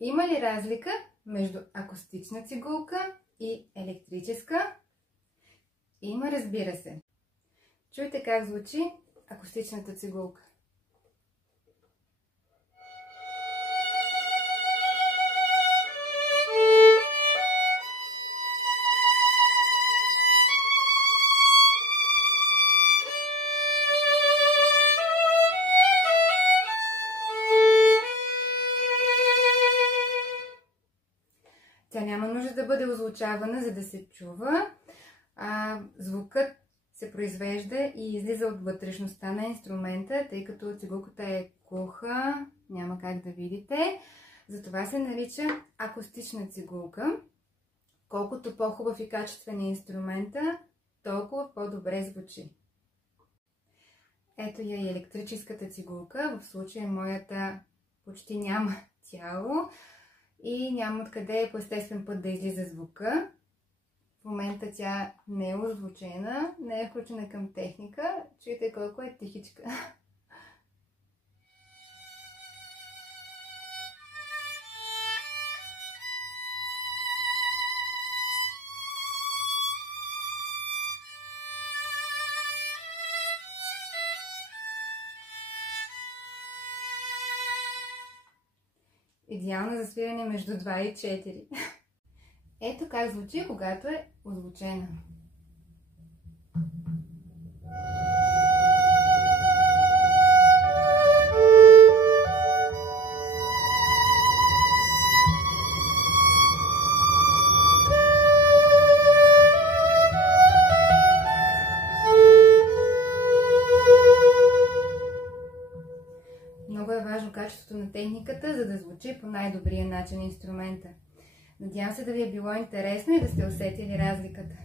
Има ли разлика между акустична цигулка и електрическа? Има, разбира се. Чуйте как звучи акустичната цигулка. Тя няма нужда да бъде озвучавана, за да се чува. Звукът се произвежда и излиза от вътрешността на инструмента, тъй като цигулката е куха, няма как да видите. Затова се нарича акустична цигулка. Колкото по-хубав и качествен е инструмента, толкова по-добре звучи. Ето я и електрическата цигулка. В случая моята почти няма тяло и няма откъде по естествен път да излиза звука. В момента тя не е озвучена, не е включена към техника. Чуйте колко е тихичка. Идеална за свирене между 2 и 4. Ето как звучи, когато е озвучена. Много е важно качеството на техниката, за да звучи по най-добрия начин инструмента. Надявам се да ви е било интересно и да сте усетили разликата.